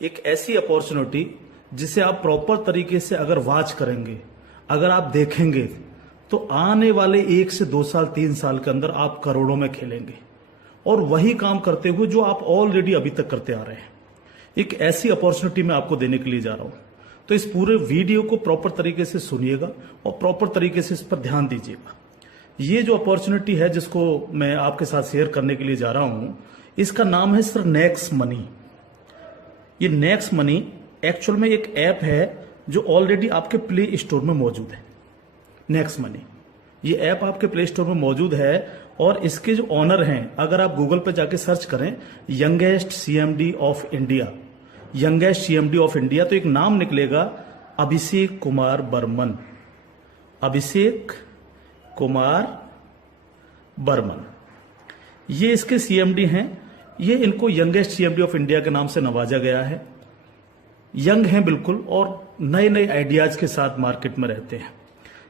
एक ऐसी अपॉर्चुनिटी जिसे आप प्रॉपर तरीके से अगर वॉच करेंगे, अगर आप देखेंगे, तो आने वाले 1 से 2 साल 3 साल के अंदर आप करोड़ों में खेलेंगे और वही काम करते हुए जो आप ऑलरेडी अभी तक करते आ रहे हैं। एक ऐसी अपॉर्चुनिटी मैं आपको देने के लिए जा रहा हूं, तो इस पूरे वीडियो को प्रॉपर तरीके से सुनिएगा और प्रॉपर तरीके से इस पर ध्यान दीजिएगा। ये जो अपॉर्चुनिटी है जिसको मैं आपके साथ शेयर करने के लिए जा रहा हूं, इसका नाम है सर नेक्स्ट मनी। ये नेक्स्ट मनी एक्चुअल में एक ऐप है जो ऑलरेडी आपके प्ले स्टोर में मौजूद है। नेक्स्ट मनी ये ऐप आपके प्ले स्टोर में मौजूद है और इसके जो ऑनर हैं, अगर आप गूगल पर जाके सर्च करें youngest CMD of India, youngest CMD of India, तो एक नाम निकलेगा अभिषेक कुमार बर्मन। अभिषेक कुमार बर्मन ये इसके सीएमडी हैं। ये इनको यंगेस्ट सीएमडी ऑफ इंडिया के नाम से नवाजा गया है। यंग हैं बिल्कुल और नए नए आइडियाज के साथ मार्केट में रहते हैं।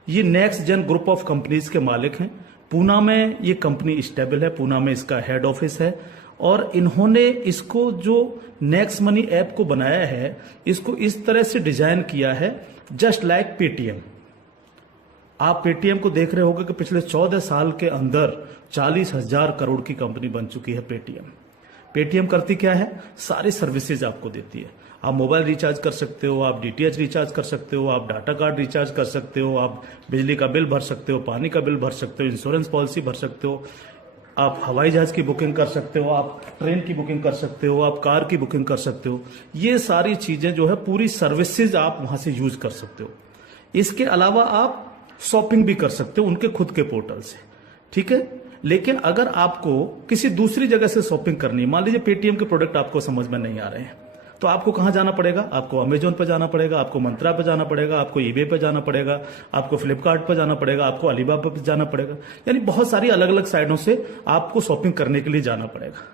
ये Next Gen group of companies के मालिक हैं। पूना में ये कंपनी स्टेबल है, पूना में इसका हेड ऑफिस है और इन्होंने इसको जो नेक्स्ट मनी ऐप को बनाया है, इसको इस तरह से डिजाइन किया है जस्ट लाइक पेटीएम। आप पेटीएम को देख रहे होंगे कि पिछले 14 साल के अंदर 40,000 करोड़ की कंपनी बन चुकी है पेटीएम। पेटीएम करती क्या है? सारी सर्विसेज आपको देती है। आप मोबाइल रिचार्ज कर सकते हो, आप डीटीएच रिचार्ज कर सकते हो, आप डाटा कार्ड रिचार्ज कर सकते हो, आप बिजली का बिल भर सकते हो, पानी का बिल भर सकते हो, इंश्योरेंस पॉलिसी भर सकते हो, आप हवाई जहाज की बुकिंग कर सकते हो, आप ट्रेन की बुकिंग कर सकते हो, आप कार की बुकिंग कर सकते हो। ये सारी चीजें जो है पूरी सर्विसेज आप वहां से यूज कर सकते हो। इसके अलावा आप शॉपिंग भी कर सकते हो उनके खुद के पोर्टल से, ठीक है। लेकिन अगर आपको किसी दूसरी जगह से शॉपिंग करनी है, मान लीजिए पेटीएम के प्रोडक्ट आपको समझ में नहीं आ रहे हैं, तो आपको कहां जाना पड़ेगा? आपको अमेजोन पर जाना पड़ेगा, आपको मंत्रा पर जाना पड़ेगा, आपको ईबे पर जाना पड़ेगा, आपको फ्लिपकार्ट पर जाना पड़ेगा, आपको अलीबाबा पर जाना पड़ेगा। यानी बहुत सारी अलग अलग साइटों से आपको शॉपिंग करने के लिए जाना पड़ेगा।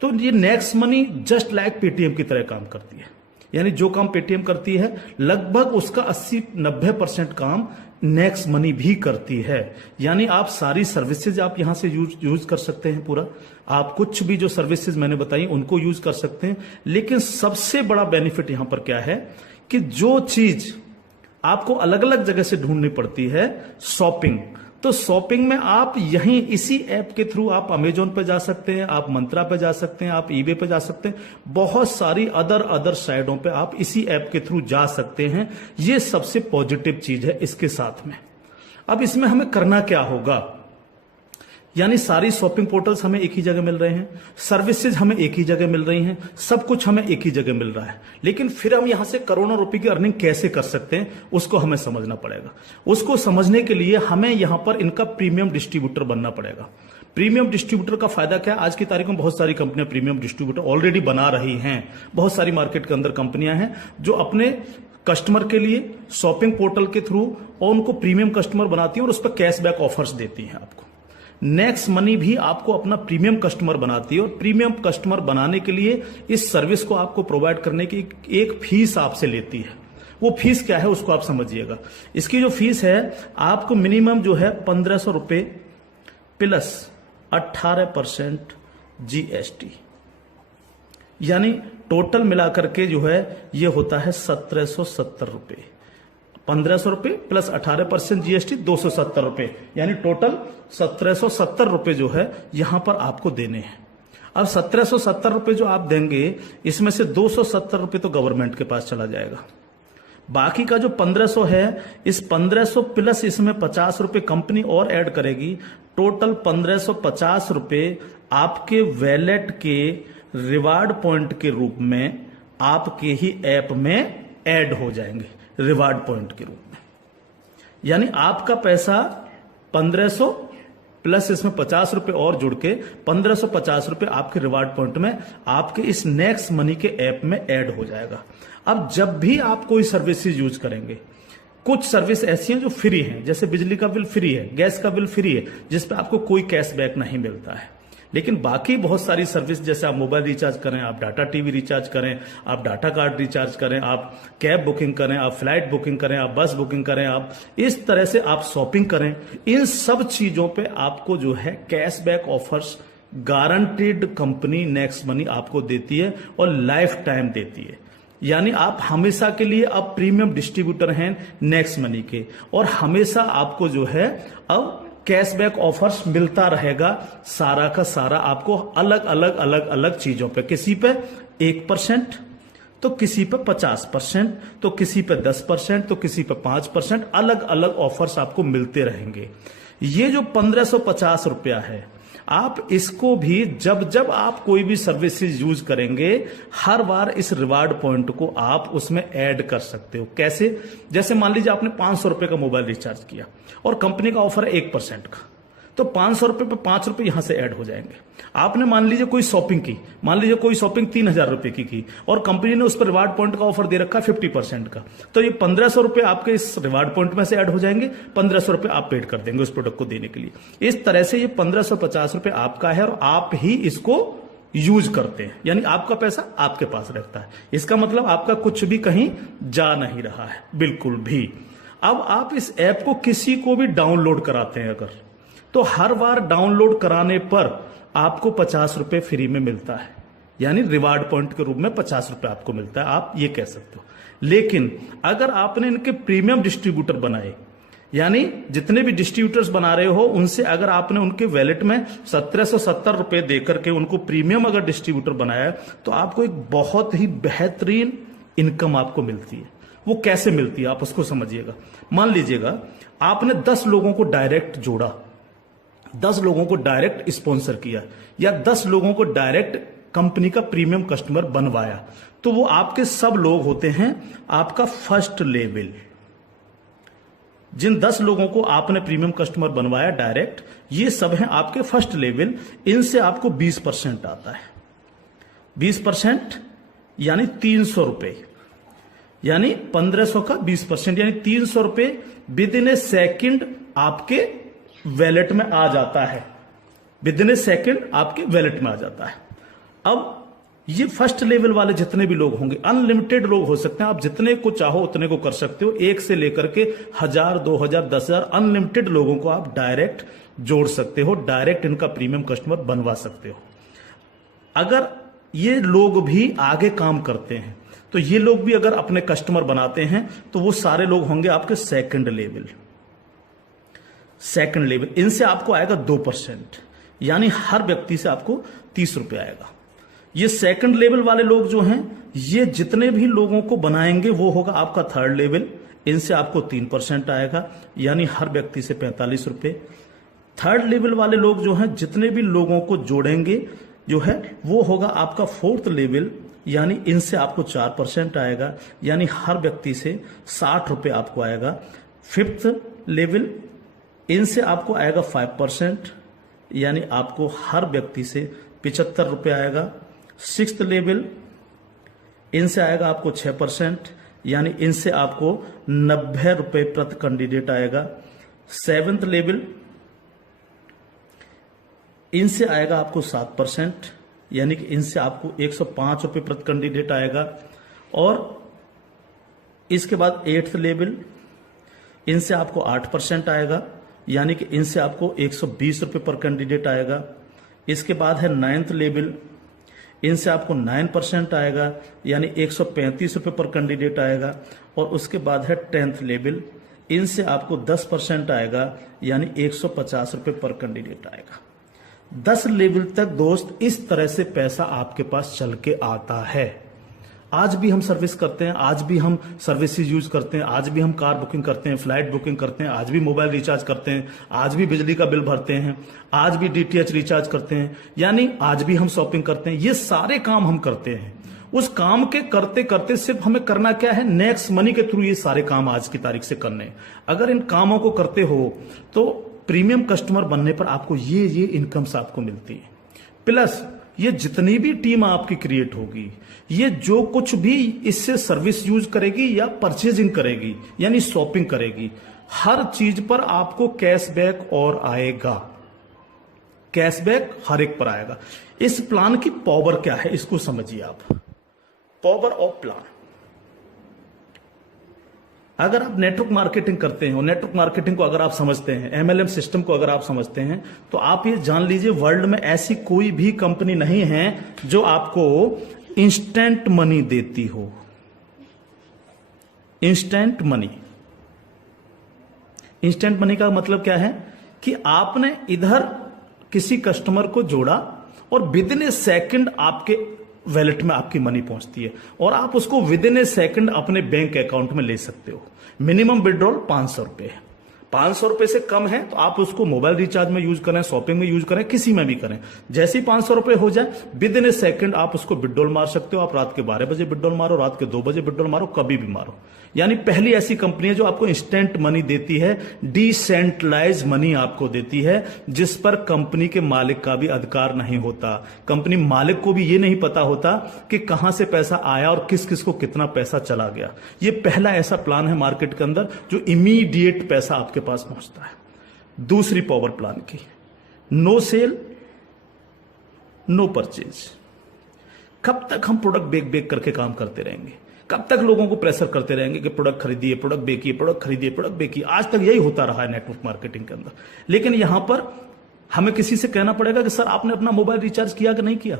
तो ये next money just like Paytm की तरह काम करती है। यानी जो काम पेटीएम करती है लगभग उसका 80-90% काम नेक्स्ट मनी भी करती है। यानी आप सारी सर्विसेज आप यहां से यूज कर सकते हैं। पूरा आप कुछ भी जो सर्विसेज मैंने बताई उनको यूज कर सकते हैं। लेकिन सबसे बड़ा बेनिफिट यहां पर क्या है कि जो चीज आपको अलग अलग जगह से ढूंढनी पड़ती है, शॉपिंग, तो शॉपिंग में आप यहीं इसी ऐप के थ्रू आप अमेजोन पे जा सकते हैं, आप मंत्रा पे जा सकते हैं, आप ईबे पे जा सकते हैं, बहुत सारी अदर साइडों पे आप इसी ऐप के थ्रू जा सकते हैं। ये सबसे पॉजिटिव चीज है इसके साथ में। अब इसमें हमें करना क्या होगा? यानी सारी शॉपिंग पोर्टल्स हमें एक ही जगह मिल रहे हैं, सर्विसेज हमें एक ही जगह मिल रही हैं, सब कुछ हमें एक ही जगह मिल रहा है। लेकिन फिर हम यहां से करोड़ों रुपए की अर्निंग कैसे कर सकते हैं, उसको हमें समझना पड़ेगा। उसको समझने के लिए हमें यहां पर इनका प्रीमियम डिस्ट्रीब्यूटर बनना पड़ेगा। प्रीमियम डिस्ट्रीब्यूटर का फायदा क्या है? आज की तारीख में बहुत सारी कंपनियां प्रीमियम डिस्ट्रीब्यूटर ऑलरेडी बना रही हैं। बहुत सारी मार्केट के अंदर कंपनियां हैं जो अपने कस्टमर के लिए शॉपिंग पोर्टल के थ्रू और उनको प्रीमियम कस्टमर बनाती हैं और उस पर कैशबैक ऑफर्स देती हैं आपको। नेक्स्ट मनी भी आपको अपना प्रीमियम कस्टमर बनाती है और प्रीमियम कस्टमर बनाने के लिए इस सर्विस को आपको प्रोवाइड करने की एक फीस आपसे लेती है। वो फीस क्या है उसको आप समझिएगा। इसकी जो फीस है आपको मिनिमम जो है 1,500 रुपए प्लस 18% जीएसटी, यानी टोटल मिलाकर के जो है ये होता है 1,770 रुपए। 1,500 रुपए प्लस 18% जीएसटी 270 रुपए, यानी टोटल 1,770 रुपए जो है यहां पर आपको देने हैं। अब 1,770 रुपए जो आप देंगे, इसमें से 270 रुपए तो गवर्नमेंट के पास चला जाएगा। बाकी का जो 1,500 है, इस 1,500 प्लस इसमें 50 रुपए कंपनी और ऐड करेगी। टोटल 1,550 रुपए आपके वैलेट के रिवार्ड पॉइंट के रूप में आपके ही ऐप में ऐड हो जाएंगे, रिवार्ड पॉइंट के रूप में। यानी आपका पैसा 1,500 प्लस इसमें 50 रुपए और जुड़ के 1,550 रुपए आपके रिवार्ड पॉइंट में आपके इस नेक्स्ट मनी के ऐप में ऐड हो जाएगा। अब जब भी आप कोई सर्विसेज यूज करेंगे, कुछ सर्विस ऐसी हैं जो फ्री हैं, जैसे बिजली का बिल फ्री है, गैस का बिल फ्री है, जिसपे आपको कोई कैशबैक नहीं मिलता है। लेकिन बाकी बहुत सारी सर्विस, जैसे आप मोबाइल रिचार्ज करें, आप डाटा टीवी रिचार्ज करें, आप डाटा कार्ड रिचार्ज करें, आप कैब बुकिंग करें, आप फ्लाइट बुकिंग करें, आप बस बुकिंग करें, आप इस तरह से आप शॉपिंग करें, इन सब चीजों पे आपको जो है cashback offers guaranteed company next money आपको देती है और लाइफ टाइम देती है। यानी आप हमेशा के लिए अब प्रीमियम डिस्ट्रीब्यूटर हैं नेक्स्ट मनी के, और हमेशा आपको जो है अब कैशबैक ऑफर्स मिलता रहेगा, सारा का सारा आपको अलग अलग चीजों पे, किसी पे 1%, तो किसी पे 50%, तो किसी पे 10%, तो किसी पे 5%, अलग अलग ऑफर्स आपको मिलते रहेंगे। ये जो 1550 रुपया है, आप इसको भी जब जब आप कोई भी सर्विसेज यूज करेंगे, हर बार इस रिवार्ड पॉइंट को आप उसमें ऐड कर सकते हो। कैसे? जैसे मान लीजिए आपने 500 रुपए का मोबाइल रिचार्ज किया और कंपनी का ऑफर है 1% का, तो 500 रुपए पे 5 रुपए यहां से ऐड हो जाएंगे। आपने मान लीजिए कोई शॉपिंग की, मान लीजिए कोई शॉपिंग 3000 रुपए की और कंपनी ने उस पर रिवार्ड पॉइंट का ऑफर दे रखा 50% का, तो ये 1500 रुपए आपके इस रिवार्ड पॉइंट में से ऐड हो जाएंगे, 1500 रुपए आप पेड कर देंगे उस प्रोडक्ट को देने के लिए। इस तरह से ये 1550 रुपए आपका है और आप ही इसको यूज करते हैं, यानी आपका पैसा आपके पास रहता है। इसका मतलब आपका कुछ भी कहीं जा नहीं रहा है, बिल्कुल भी। अब आप इस ऐप को किसी को भी डाउनलोड कराते हैं अगर, तो हर बार डाउनलोड कराने पर आपको 50 रुपए फ्री में मिलता है, यानी रिवार्ड पॉइंट के रूप में 50 रुपए आपको मिलता है, आप ये कह सकते हो। लेकिन अगर आपने इनके प्रीमियम डिस्ट्रीब्यूटर बनाए, यानी जितने भी डिस्ट्रीब्यूटर्स बना रहे हो उनसे अगर आपने उनके वैलेट में 1770 रुपए देकर के उनको प्रीमियम अगर डिस्ट्रीब्यूटर बनाया, तो आपको एक बहुत ही बेहतरीन इनकम आपको मिलती है। वो कैसे मिलती है आप उसको समझिएगा। मान लीजिएगा आपने 10 लोगों को डायरेक्ट जोड़ा, 10 लोगों को डायरेक्ट स्पॉन्सर किया, या 10 लोगों को डायरेक्ट कंपनी का प्रीमियम कस्टमर बनवाया, तो वो आपके सब लोग होते हैं आपका फर्स्ट लेवल। जिन 10 लोगों को आपने प्रीमियम कस्टमर बनवाया डायरेक्ट, ये सब हैं आपके फर्स्ट लेवल। इनसे आपको 20% आता है। 20% यानी 300 रुपए, यानी 1500 का 20%, यानी 300 रुपए विद इन ए सेकेंड आपके वैलेट में आ जाता है। विद इन ए सेकेंड आपके वैलेट में आ जाता है। अब ये फर्स्ट लेवल वाले जितने भी लोग होंगे, अनलिमिटेड लोग हो सकते हैं, आप जितने को चाहो उतने को कर सकते हो, 1 से लेकर के 1000, 2000, 10,000 अनलिमिटेड लोगों को आप डायरेक्ट जोड़ सकते हो, डायरेक्ट इनका प्रीमियम कस्टमर बनवा सकते हो। अगर ये लोग भी आगे काम करते हैं, तो ये लोग भी अगर अपने कस्टमर बनाते हैं, तो वो सारे लोग होंगे आपके सेकंड लेवल। सेकंड लेवल, इनसे आपको आएगा 2%, यानी हर व्यक्ति से आपको 30 रुपए आएगा। ये सेकंड लेवल वाले लोग जो हैं, ये जितने भी लोगों को बनाएंगे वो होगा आपका थर्ड लेवल। इनसे आपको 3% आएगा, यानी हर व्यक्ति से 45 रुपए। थर्ड लेवल वाले लोग जो हैं, जितने भी लोगों को जोड़ेंगे जो है, वो होगा आपका फोर्थ लेवल, यानी इनसे आपको 4% आएगा, यानी हर व्यक्ति से 60 रुपए आपको आएगा। फिफ्थ लेवल, इनसे आपको आएगा 5%, यानी आपको हर व्यक्ति से 75 रुपए आएगा। सिक्स्थ लेवल, इनसे आएगा आपको 6%, यानी इनसे आपको 90 रुपए प्रति कैंडिडेट आएगा। सेवेंथ लेवल, इनसे आएगा आपको 7%, यानी कि इनसे आपको 105 रुपए प्रति कैंडिडेट आएगा। और इसके बाद 8th लेवल, इनसे आपको 8% आएगा, यानी कि इनसे आपको 120 रुपए पर कैंडिडेट आएगा। इसके बाद है 9th लेवल, इनसे आपको 9% आएगा, यानी 135 रुपए पर कैंडिडेट आएगा। और उसके बाद है 10th लेवल, इनसे आपको 10% आएगा, यानी 150 रुपए पर कैंडिडेट आएगा। 10 लेवल तक दोस्त इस तरह से पैसा आपके पास चल के आता है। आज भी हम सर्विस करते हैं, आज भी हम सर्विसेज यूज करते हैं, आज भी हम कार बुकिंग करते हैं, फ्लाइट बुकिंग करते हैं, आज भी मोबाइल रिचार्ज करते हैं, आज भी बिजली का बिल भरते हैं, आज भी डीटीएच रिचार्ज करते हैं, यानी आज भी हम शॉपिंग करते हैं। ये सारे काम हम करते हैं। उस काम के करते करते सिर्फ हमें करना क्या है, नेक्स्ट मनी के थ्रू ये सारे काम आज की तारीख से करने हैं। अगर इन कामों को करते हो तो प्रीमियम कस्टमर बनने पर आपको ये इनकम्स आपको मिलती है। प्लस ये जितनी भी टीम आपकी क्रिएट होगी, ये जो कुछ भी इससे सर्विस यूज करेगी या परचेजिंग करेगी, यानी शॉपिंग करेगी, हर चीज पर आपको कैशबैक और आएगा। कैशबैक हर एक पर आएगा। इस प्लान की पावर क्या है, इसको समझिए आप। पावर ऑफ प्लान, अगर आप नेटवर्क मार्केटिंग करते हैं और नेटवर्क मार्केटिंग को अगर आप समझते हैं, एमएलएम सिस्टम को अगर आप समझते हैं, तो आप ये जान लीजिए वर्ल्ड में ऐसी कोई भी कंपनी नहीं है जो आपको इंस्टेंट मनी देती हो। Instant money. इंस्टेंट मनी का मतलब क्या है कि आपने इधर किसी कस्टमर को जोड़ा और विद इन ए सेकंड आपके वैलेट में आपकी मनी पहुंचती है और आप उसको विद इन ए सेकंड अपने बैंक अकाउंट में ले सकते हो। मिनिमम विड्रॉल 500 रुपए है। 500 रुपए से कम है तो आप उसको मोबाइल रिचार्ज में यूज करें, शॉपिंग में यूज करें, किसी में भी करें। जैसे ही 500 रुपए हो जाए विद इन ए सेकंड आप उसको विड्रॉल मार सकते हो। आप रात के 12 बजे विड्रॉल मारो, रात के 2 बजे विड्रॉल मारो, कभी भी मारो। यानी पहली ऐसी कंपनी है जो आपको इंस्टेंट मनी देती है, डिसेंट्रलाइज मनी आपको देती है, जिस पर कंपनी के मालिक का भी अधिकार नहीं होता। कंपनी मालिक को भी ये नहीं पता होता कि कहां से पैसा आया और किस किस को कितना पैसा चला गया। ये पहला ऐसा प्लान है मार्केट के अंदर जो इमीडिएट पैसा आपके पास पहुंचता है। दूसरी पावर प्लान की, नो सेल नो परचेज। कब तक हम प्रोडक्ट बेक बेक करके काम करते रहेंगे? कब तक लोगों को प्रेशर करते रहेंगे कि प्रोडक्ट खरीदिए, प्रोडक्ट बेकिए, प्रोडक्ट खरीदिए, प्रोडक्ट बेकिए? आज तक यही होता रहा है नेटवर्क मार्केटिंग के अंदर। लेकिन यहां पर हमें किसी से कहना पड़ेगा कि सर आपने अपना मोबाइल रिचार्ज किया कि नहीं किया,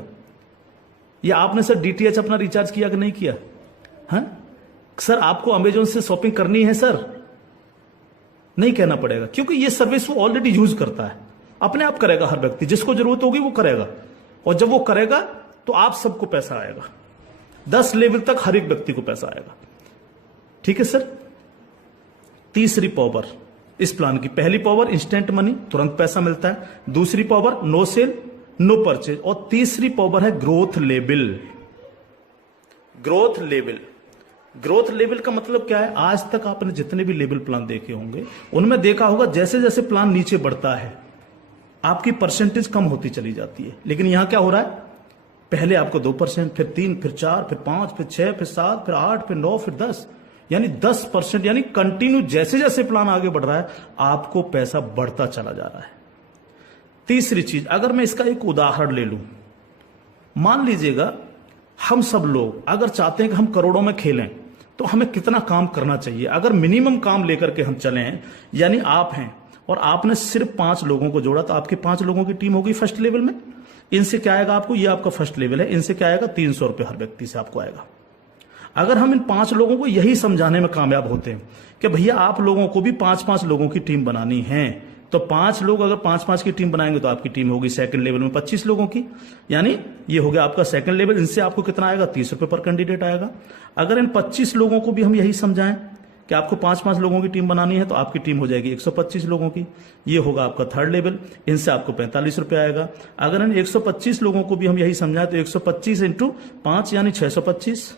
या आपने सर डीटीएच अपना रिचार्ज किया कि नहीं किया, हाँ सर आपको अमेजोन से शॉपिंग करनी है सर? नहीं कहना पड़ेगा, क्योंकि ये सर्विस वो ऑलरेडी यूज करता है। अपने आप करेगा, हर व्यक्ति जिसको जरूरत होगी वो करेगा, और जब वो करेगा तो आप सबको पैसा आएगा। 10 लेवल तक हर एक व्यक्ति को पैसा आएगा। ठीक है सर। तीसरी पावर इस प्लान की, पहली पावर इंस्टेंट मनी, तुरंत पैसा मिलता है। दूसरी power no sale no purchase, और तीसरी पावर है growth level. Growth level, growth level का मतलब क्या है? आज तक आपने जितने भी लेवल प्लान देखे होंगे उनमें देखा होगा जैसे जैसे प्लान नीचे बढ़ता है आपकी परसेंटेज कम होती चली जाती है। लेकिन यहां क्या हो रहा है? पहले आपको 2%, फिर 3, फिर 4, फिर 5, फिर 6, फिर 7, फिर 8, फिर 9, फिर 10, यानी 10%, यानी कंटिन्यू जैसे जैसे प्लान आगे बढ़ रहा है आपको पैसा बढ़ता चला जा रहा है। तीसरी चीज, अगर मैं इसका एक उदाहरण ले लूं, मान लीजिएगा हम सब लोग अगर चाहते हैं कि हम करोड़ों में खेलें तो हमें कितना काम करना चाहिए? अगर मिनिमम काम लेकर के हम चलें, यानी आप हैं और आपने सिर्फ 5 लोगों को जोड़ा तो आपकी 5 लोगों की टीम होगी फर्स्ट लेवल में। इनसे क्या आएगा आपको? ये आपका फर्स्ट लेवल है, इनसे क्या आएगा? 300 रुपए हर व्यक्ति से आपको आएगा। अगर हम इन 5 लोगों को यही समझाने में कामयाब होते हैं कि भैया आप लोगों को भी 5-5 लोगों की टीम बनानी है, तो 5 लोग अगर 5-5 की टीम बनाएंगे तो आपकी टीम होगी सेकंड लेवल में 25 लोगों की, यानी ये हो गया आपका सेकंड लेवल। इनसे आपको कितना आएगा? 30 रुपए पर कैंडिडेट आएगा। अगर इन 25 लोगों को भी हम यही समझाएं कि आपको 5-5 लोगों की टीम बनानी है तो आपकी टीम हो जाएगी 125 लोगों की, ये होगा आपका थर्ड लेवल। इनसे आपको 45 रुपए आएगा। अगर इन 125 लोगों को भी हम यही समझाएं तो 125 × 5 यानी 625,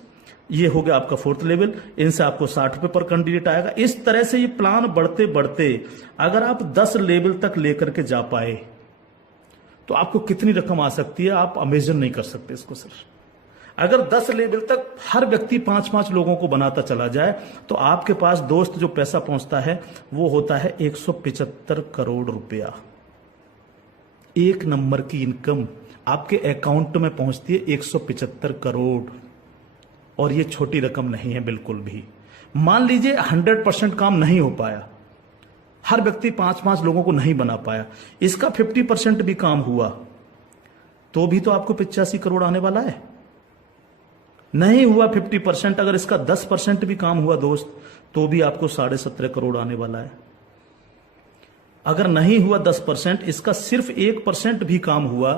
ये हो गया आपका फोर्थ लेवल। इनसे आपको 60 रुपए पर कैंडिडेट आएगा। इस तरह से ये प्लान बढ़ते बढ़ते अगर आप 10 लेवल तक लेकर के जा पाए तो आपको कितनी रकम आ सकती है आप इमेजिन नहीं कर सकते इसको सर। अगर 10 लेवल तक हर व्यक्ति 5-5 लोगों को बनाता चला जाए तो आपके पास दोस्त जो पैसा पहुंचता है वो होता है 175 करोड़ रुपया। एक नंबर की इनकम आपके अकाउंट में पहुंचती है 175 करोड़, और ये छोटी रकम नहीं है बिल्कुल भी। मान लीजिए 100% काम नहीं हो पाया, हर व्यक्ति 5-5 लोगों को नहीं बना पाया, इसका 50% भी काम हुआ तो भी तो आपको 85 करोड़ आने वाला है। नहीं हुआ 50%, अगर इसका 10% भी काम हुआ दोस्त तो भी आपको 17.5 करोड़ आने वाला है। अगर नहीं हुआ 10%, इसका सिर्फ 1% भी काम हुआ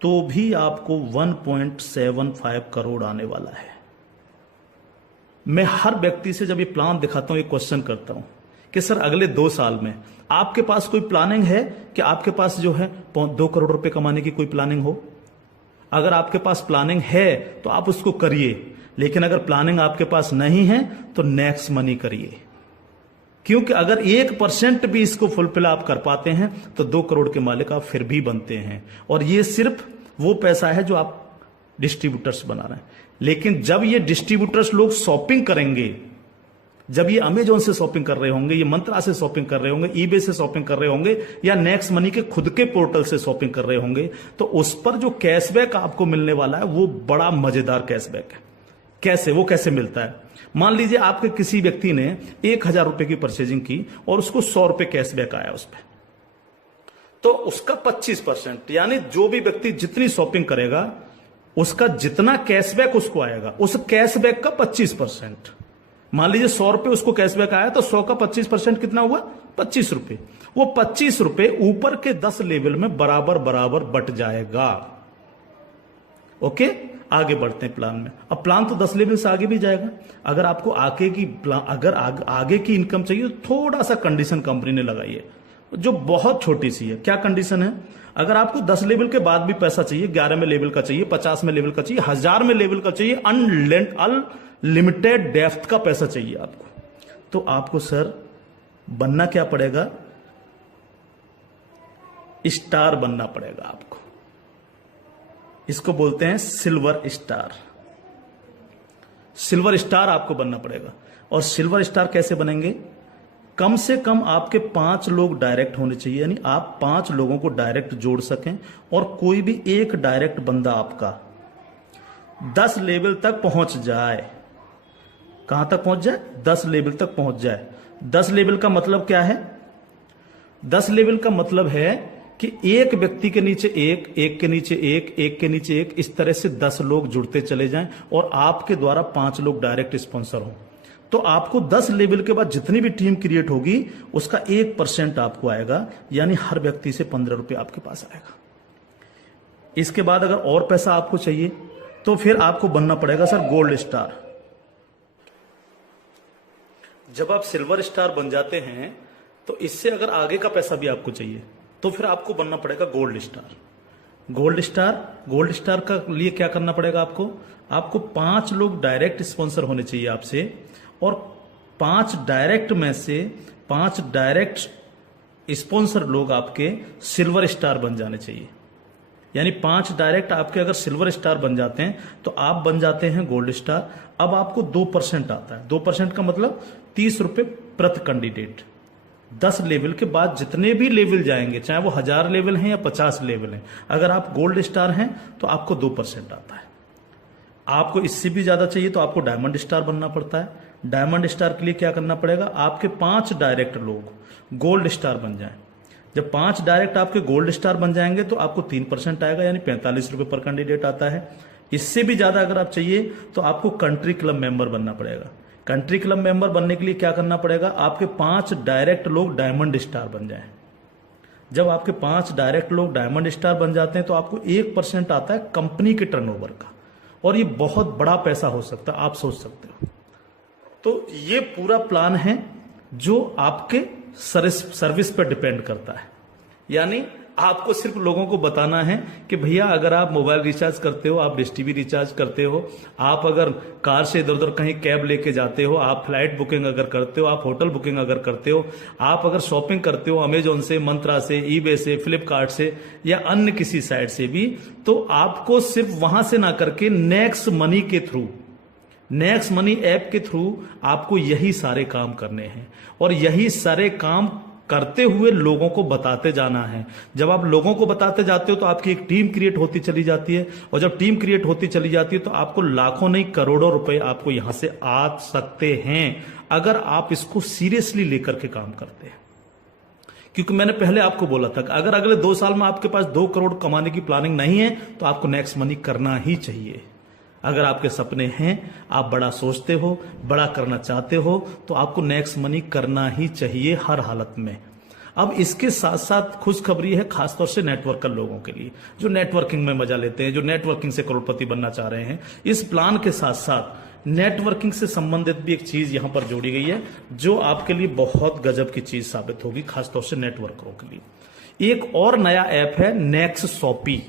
तो भी आपको 1.75 करोड़ आने वाला है। मैं हर व्यक्ति से जब ये प्लान दिखाता हूं, ये क्वेश्चन करता हूं कि सर अगले 2 साल में आपके पास कोई प्लानिंग है कि आपके पास जो है 2 करोड़ रुपए कमाने की कोई प्लानिंग हो? अगर आपके पास प्लानिंग है तो आप उसको करिए, लेकिन अगर प्लानिंग आपके पास नहीं है तो नेक्स्ट मनी करिए, क्योंकि अगर 1% भी इसको फुलफिल आप कर पाते हैं तो 2 करोड़ के मालिक आप फिर भी बनते हैं। और ये सिर्फ वो पैसा है जो आप डिस्ट्रीब्यूटर्स बना रहे हैं। लेकिन जब ये डिस्ट्रीब्यूटर्स लोग शॉपिंग करेंगे, जब ये अमेजोन से शॉपिंग कर रहे होंगे, ये मंत्रा से शॉपिंग कर रहे होंगे, ईबे से शॉपिंग कर रहे होंगे, या नेक्स्ट मनी के खुद के पोर्टल से शॉपिंग कर रहे होंगे, तो उस पर जो कैशबैक आपको मिलने वाला है वो बड़ा मजेदार कैशबैक है। कैसे? वो कैसे मिलता है? मान लीजिए आपके किसी व्यक्ति ने 1000 रुपए की परचेजिंग की और उसको 100 रुपए कैशबैक आया उस पर, तो उसका 25%, यानी जो भी व्यक्ति जितनी शॉपिंग करेगा उसका जितना कैशबैक उसको आएगा, उस कैशबैक का 25%, मान लीजिए 100 रुपए उसको कैशबैक आया, तो 100 का 25% कितना हुआ? 25 रुपए। वो 25 रुपए ऊपर के 10 लेवल में बराबर बराबर बट जाएगा। ओके, आगे बढ़ते हैं प्लान में। अब प्लान तो 10 लेवल से आगे भी जाएगा। अगर आपको आगे की इनकम चाहिए तो थोड़ा सा कंडीशन कंपनी ने लगाई है, जो बहुत छोटी सी है। क्या कंडीशन है? अगर आपको 10 लेवल के बाद भी पैसा चाहिए, 11 में लेवल का चाहिए, 50 में लेवल का चाहिए, 1000 में लेवल का चाहिए, अनलिमिटेड डेप्थ का पैसा चाहिए आपको, तो आपको सर बनना क्या पड़ेगा? स्टार बनना पड़ेगा आपको। इसको बोलते हैं सिल्वर स्टार। सिल्वर स्टार आपको बनना पड़ेगा। और सिल्वर स्टार कैसे बनेंगे? कम से कम आपके 5 लोग डायरेक्ट होने चाहिए, यानी आप 5 लोगों को डायरेक्ट जोड़ सकें, और कोई भी एक डायरेक्ट बंदा आपका 10 लेवल तक पहुंच जाए। कहां तक पहुंच जाए? 10 लेवल तक पहुंच जाए। 10 लेवल का मतलब क्या है? 10 लेवल का मतलब है कि एक व्यक्ति के नीचे एक, एक के नीचे एक, एक के नीचे एक, इस तरह से 10 लोग जुड़ते चले जाएं, और आपके द्वारा 5 लोग डायरेक्ट स्पॉन्सर हों। तो आपको 10 लेवल के बाद जितनी भी टीम क्रिएट होगी उसका 1% आपको आएगा, यानी हर व्यक्ति से 15 रुपए आपके पास आएगा। इसके बाद अगर और पैसा आपको चाहिए तो फिर आपको बनना पड़ेगा सर गोल्ड स्टार। जब आप सिल्वर स्टार बन जाते हैं तो इससे अगर आगे का पैसा भी आपको चाहिए तो फिर आपको बनना पड़ेगा गोल्ड स्टार। गोल्ड स्टार का लिए क्या करना पड़ेगा आपको? आपको 5 लोग डायरेक्ट स्पॉन्सर होने चाहिए आपसे, और 5 डायरेक्ट में से 5 डायरेक्ट स्पॉन्सर लोग आपके सिल्वर स्टार बन जाने चाहिए। यानी 5 डायरेक्ट आपके अगर सिल्वर स्टार बन जाते हैं तो आप बन जाते हैं गोल्ड स्टार। अब आपको 2% आता है। 2% का मतलब 30 रुपए प्रति कैंडिडेट। 10 लेवल के बाद जितने भी लेवल जाएंगे, चाहे वो 1000 लेवल हैं या 50 लेवल हैं, अगर आप गोल्ड स्टार हैं तो आपको 2% आता है। आपको इससे भी ज्यादा चाहिए तो आपको डायमंड स्टार बनना पड़ता है। डायमंड स्टार के लिए क्या करना पड़ेगा? आपके 5 डायरेक्ट लोग गोल्ड स्टार बन जाएं। जब 5 डायरेक्ट आपके गोल्ड स्टार बन जाएंगे तो आपको 3% आएगा, यानी 45 रुपए पर कैंडिडेट आता है। इससे भी ज्यादा अगर आप चाहिए तो आपको कंट्री क्लब मेंबर बनना पड़ेगा। कंट्री क्लब मेंबर बनने के लिए क्या करना पड़ेगा? आपके 5 डायरेक्ट लोग डायमंड स्टार बन जाएं। जब आपके 5 डायरेक्ट लोग डायमंड स्टार बन जाते हैं तो आपको 1% आता है कंपनी के टर्नओवर का, और ये बहुत बड़ा पैसा हो सकता है, आप सोच सकते हो। तो ये पूरा प्लान है जो आपके सर्विस पर डिपेंड करता है। यानी आपको सिर्फ लोगों को बताना है कि भैया अगर आप मोबाइल रिचार्ज करते हो, आप डिश टीवी रिचार्ज करते हो, आप अगर कार से इधर उधर कहीं कैब लेके जाते हो, आप फ्लाइट बुकिंग अगर करते हो, आप होटल बुकिंग अगर करते हो, आप अगर शॉपिंग करते हो अमेजोन से, मंत्रा से, ईबे से, फ्लिपकार्ट से या अन्य किसी साइट से भी, तो आपको सिर्फ वहां से ना करके नेक्स्ट मनी के थ्रू, नेक्स्ट मनी ऐप के थ्रू आपको यही सारे काम करने हैं, और यही सारे काम करते हुए लोगों को बताते जाना है। जब आप लोगों को बताते जाते हो तो आपकी एक टीम क्रिएट होती चली जाती है, और जब टीम क्रिएट होती चली जाती है तो आपको लाखों नहीं करोड़ों रुपए आपको यहां से आ सकते हैं, अगर आप इसको सीरियसली लेकर के काम करते हैं। क्योंकि मैंने पहले आपको बोला था कि अगर अगले 2 साल में आपके पास 2 करोड़ कमाने की प्लानिंग नहीं है तो आपको नेक्स्ट मनी करना ही चाहिए। अगर आपके सपने हैं, आप बड़ा सोचते हो, बड़ा करना चाहते हो, तो आपको नेक्स्ट मनी करना ही चाहिए हर हालत में। अब इसके साथ साथ खुशखबरी है खासतौर से नेटवर्कर लोगों के लिए, जो नेटवर्किंग में मजा लेते हैं, जो नेटवर्किंग से करोड़पति बनना चाह रहे हैं। इस प्लान के साथ साथ नेटवर्किंग से संबंधित भी एक चीज यहां पर जोड़ी गई है, जो आपके लिए बहुत गजब की चीज साबित होगी, खासतौर से नेटवर्करों के लिए। एक और नया ऐप है Next Shoppy.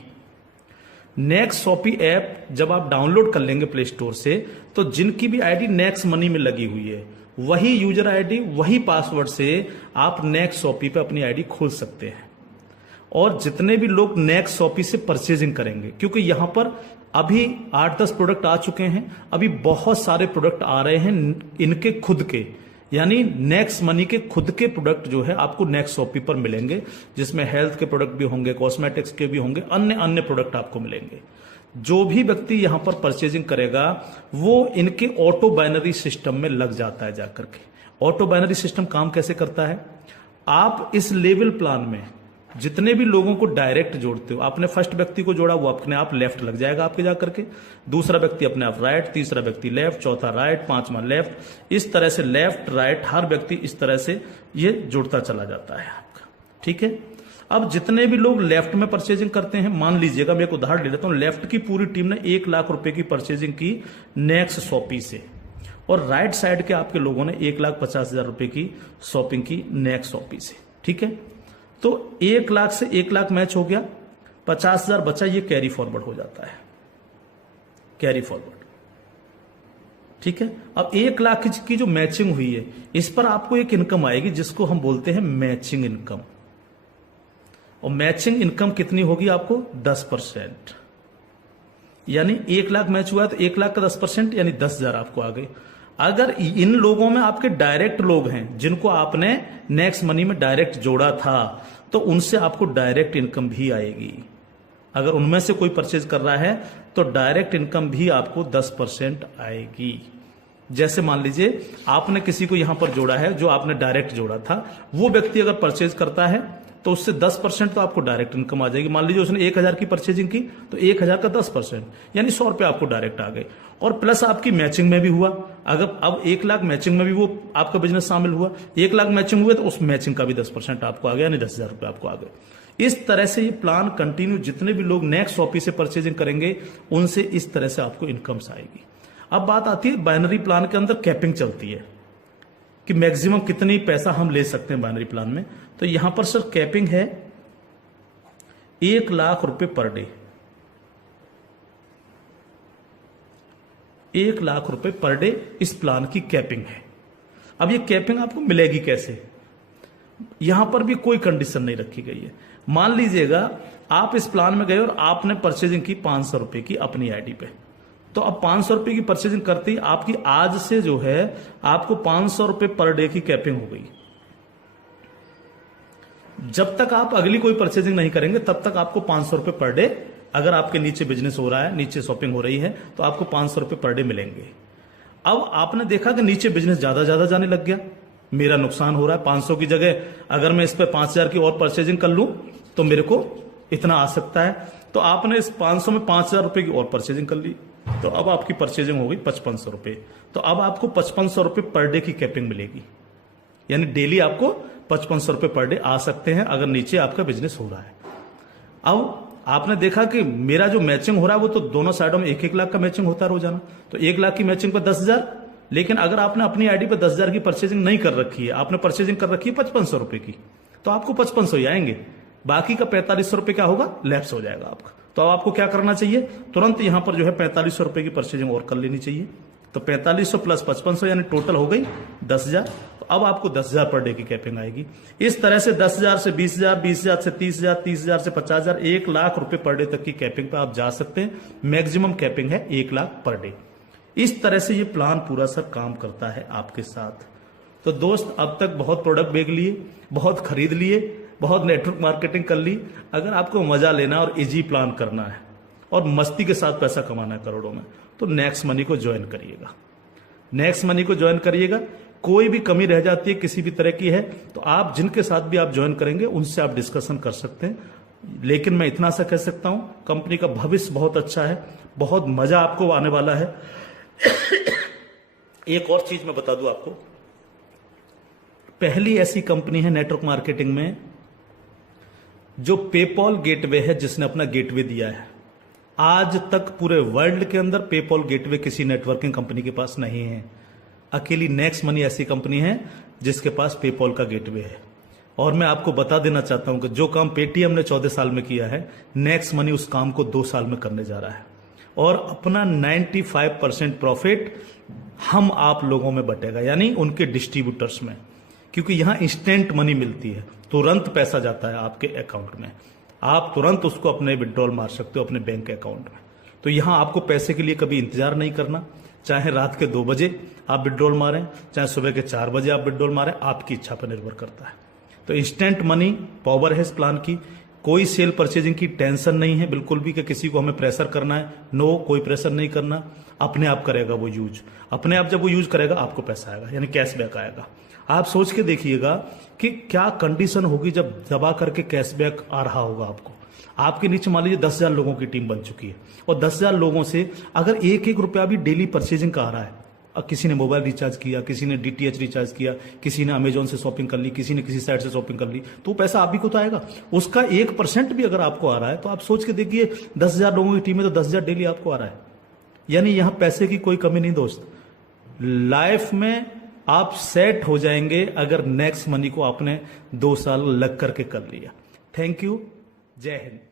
Next Shoppy app जब आप डाउनलोड कर लेंगे प्ले स्टोर से, तो जिनकी भी आईडी नेक्स्ट मनी में लगी हुई है, वही यूजर आईडी, वही पासवर्ड से आप नेक्स्ट शॉपी पे अपनी आईडी खोल सकते हैं। और जितने भी लोग नेक्स्ट शॉपी से परचेजिंग करेंगे, क्योंकि यहां पर अभी 8-10 प्रोडक्ट आ चुके हैं, अभी बहुत सारे प्रोडक्ट आ रहे हैं इनके खुद के, यानी नेक्स्ट मनी के खुद के प्रोडक्ट जो है आपको नेक्स्ट शॉपी पर मिलेंगे, जिसमें हेल्थ के प्रोडक्ट भी होंगे, कॉस्मेटिक्स के भी होंगे, अन्य अन्य प्रोडक्ट आपको मिलेंगे। जो भी व्यक्ति यहां पर परचेजिंग करेगा वो इनके ऑटो बाइनरी सिस्टम में लग जाता है जाकर के। ऑटो बाइनरी सिस्टम काम कैसे करता है? आप इस लेवल प्लान में जितने भी लोगों को डायरेक्ट जोड़ते हो, आपने फर्स्ट व्यक्ति को जोड़ा, वो अपने आप लेफ्ट लग जाएगा आपके जा करके, दूसरा व्यक्ति अपने आप राइट, तीसरा व्यक्ति लेफ्ट, चौथा राइट, पांचवा लेफ्ट, इस तरह से लेफ्ट राइट हर व्यक्ति इस तरह से ये जुड़ता चला जाता है आपका। ठीक है, अब जितने भी लोग लेफ्ट में परचेजिंग करते हैं, मान लीजिएगा मैं एक उदाहरण ले लेता हूं, लेफ्ट की पूरी टीम ने 1 लाख रुपए की परचेजिंग की नेक्स्ट शॉपी से, और राइट साइड के आपके लोगों ने 1,50,000 रुपए की शॉपिंग की नेक्स्ट शॉपी से। ठीक है, तो 1 लाख से 1 लाख मैच हो गया, 50,000 बचा, ये कैरी फॉरवर्ड हो जाता है, कैरी फॉरवर्ड। ठीक है, अब 1 लाख की जो मैचिंग हुई है, इस पर आपको एक इनकम आएगी जिसको हम बोलते हैं मैचिंग इनकम, और मैचिंग इनकम कितनी होगी आपको? 10%। यानी 1 लाख मैच हुआ तो 1 लाख का 10% यानी 10,000 आपको आ गई। अगर इन लोगों में आपके डायरेक्ट लोग हैं जिनको आपने नेक्स्ट मनी में डायरेक्ट जोड़ा था, तो उनसे आपको डायरेक्ट इनकम भी आएगी। अगर उनमें से कोई परचेज कर रहा है तो डायरेक्ट इनकम भी आपको 10% आएगी। जैसे मान लीजिए आपने किसी को यहां पर जोड़ा है, जो आपने डायरेक्ट जोड़ा था, वो व्यक्ति अगर परचेज करता है तो उससे 10% तो आपको डायरेक्ट इनकम आ जाएगी। मान लीजिए उसने 1,000 की परचेजिंग की तो 1,000 का 10% यानी 100 रुपए आपको डायरेक्ट आ गए, और प्लस आपकी मैचिंग में भी हुआ। अगर अब 1 लाख मैचिंग में भी वो आपका बिजनेस शामिल हुआ, 1 लाख मैचिंग हुए तो उस मैचिंग का भी 10% आपको आ गया, यानी 10,000 रुपए आपको आ गए। इस तरह से ये प्लान कंटिन्यू, जितने भी लोग नेक्स्ट शॉपी से परचेजिंग करेंगे उनसे इस तरह से आपको इनकम्स आएगी। अब बात आती है बाइनरी प्लान के अंदर कैपिंग चलती है कि मैक्सिमम कितनी पैसा हम ले सकते हैं बाइनरी प्लान में। तो यहां पर सर कैपिंग है 1 लाख रुपए पर डे, 1 लाख रुपए पर डे इस प्लान की कैपिंग है। अब ये कैपिंग आपको मिलेगी कैसे? यहां पर भी कोई कंडीशन नहीं रखी गई है। मान लीजिएगा आप इस प्लान में गए और आपने परचेजिंग की 500 रुपए की अपनी आईडी पे, तो अब 500 रुपए की परचेजिंग करते ही आपकी आज से जो है आपको 500 रुपए पर डे की कैपिंग हो गई। जब तक आप अगली कोई परचेजिंग नहीं करेंगे तब तक आपको 500 रुपए पर डे, अगर आपके नीचे बिजनेस हो रहा है, नीचे शॉपिंग हो रही है, तो आपको 500 रुपए पर डे मिलेंगे। अब आपने देखा कि नीचे बिजनेस ज्यादा जाने लग गया, मेरा नुकसान हो रहा है, 500 की जगह अगर मैं इस पे 5,000 की और परचेजिंग कर लूं तो मेरे को इतना आ सकता है। तो आपने इस 500 में 5,000 रुपए की और परचेजिंग कर ली, तो अब आपकी परचेजिंग हो गई 5500 रुपए। तो अब आपको 5500 रुपए पर डे की कैपिंग मिलेगी, यानी डेली आपको 5500 रुपए पर डे आ सकते हैं अगर नीचे आपका बिजनेस हो रहा है। अब आपने देखा कि मेरा जो मैचिंग हो रहा है वो तो दोनों साइडों में 1-1 लाख का मैचिंग होता है रोजाना, तो 1 लाख की मैचिंग पर 10,000। लेकिन अगर आपने अपनी आईडी पर 10,000 की परचेजिंग नहीं कर रखी है, आपने परचेजिंग कर रखी है 5500 रुपए की, तो आपको 5500 ही आएंगे, बाकी का 4500 रुपए क्या होगा? लैप्स हो जाएगा आपका। तो अब आपको क्या करना चाहिए? तुरंत यहां पर जो है 4500 रुपए की परचेजिंग और कर लेनी चाहिए। तो 4500 प्लस 5500 यानी टोटल हो गई 10,000। तो अब आपको 10,000 पर डे की कैपिंग आएगी। इस तरह से 10,000 से 20,000, 20,000 से 30,000, 30,000 से 50,000, 1 लाख रुपए पर डे तक की कैपिंग पे आप जा सकते हैं। मैक्सिमम कैपिंग है 1 लाख पर डे। इस तरह से ये प्लान पूरा सर काम करता है आपके साथ। तो दोस्त, अब तक बहुत प्रोडक्ट बेच लिए, बहुत खरीद लिए, बहुत नेटवर्क मार्केटिंग कर ली। अगर आपको मजा लेना और इजी प्लान करना है और मस्ती के साथ पैसा कमाना है करोड़ों में, तो नेक्स्ट मनी को ज्वाइन करिएगा। नेक्स्ट मनी को ज्वाइन करिएगा। कोई भी कमी रह जाती है किसी भी तरह की है तो आप जिनके साथ भी आप ज्वाइन करेंगे उनसे आप डिस्कशन कर सकते हैं। लेकिन मैं इतना सा कह सकता हूं, कंपनी का भविष्य बहुत अच्छा है, बहुत मजा आपको आने वाला है। एक और चीज मैं बता दूं आपको, पहली ऐसी कंपनी है नेटवर्क मार्केटिंग में जो पेपॉल गेटवे है, जिसने अपना गेटवे दिया है। आज तक पूरे वर्ल्ड के अंदर पेपॉल गेटवे किसी नेटवर्किंग कंपनी के पास नहीं है। अकेली नेक्स्ट मनी ऐसी कंपनी है जिसके पास पेपॉल का गेटवे है। और मैं आपको बता देना चाहता हूं कि जो काम पेटीएम ने 14 साल में किया है, नेक्स्ट मनी उस काम को 2 साल में करने जा रहा है। और अपना 95% प्रॉफिट हम आप लोगों में बटेगा, यानी उनके डिस्ट्रीब्यूटर्स में, क्योंकि यहां इंस्टेंट मनी मिलती है, तुरंत पैसा जाता है आपके अकाउंट में, आप तुरंत उसको अपने विड्रॉल मार सकते हो अपने बैंक अकाउंट में। तो यहां आपको पैसे के लिए कभी इंतजार नहीं करना, चाहे रात के 2 बजे आप विड्रॉल मारें, चाहे सुबह के 4 बजे आप विड्रॉल मारें, आपकी इच्छा पर निर्भर करता है। तो इंस्टेंट मनी पावर है इस प्लान की। कोई सेल परचेजिंग की टेंशन नहीं है बिल्कुल भी कि किसी को हमें प्रेशर करना है। नो, कोई प्रेशर नहीं करना, अपने आप करेगा वो यूज। अपने आप जब वो यूज करेगा आपको पैसा आएगा, यानी कैशबैक आएगा। आप सोच के देखिएगा कि क्या कंडीशन होगी जब दबा करके कैशबैक आ रहा होगा आपको। आपके नीचे मान लीजिए 10,000 लोगों की टीम बन चुकी है और 10,000 लोगों से अगर एक एक रुपया भी डेली परचेजिंग का आ रहा है, किसी ने मोबाइल रिचार्ज किया, किसी ने डीटीएच रिचार्ज किया, किसी ने अमेजोन से शॉपिंग कर ली, किसी ने किसी साइट से शॉपिंग कर ली, तो पैसा आप ही को तो आएगा। उसका 1% भी अगर आपको आ रहा है तो आप सोच के देखिए 10,000 लोगों की टीम में तो 10,000 डेली आपको आ रहा है। यानी यहां पैसे की कोई कमी नहीं दोस्त। लाइफ में आप सेट हो जाएंगे अगर नेक्स्ट मनी को आपने 2 साल लग करके कर लिया। थैंक यू, जय हिंद।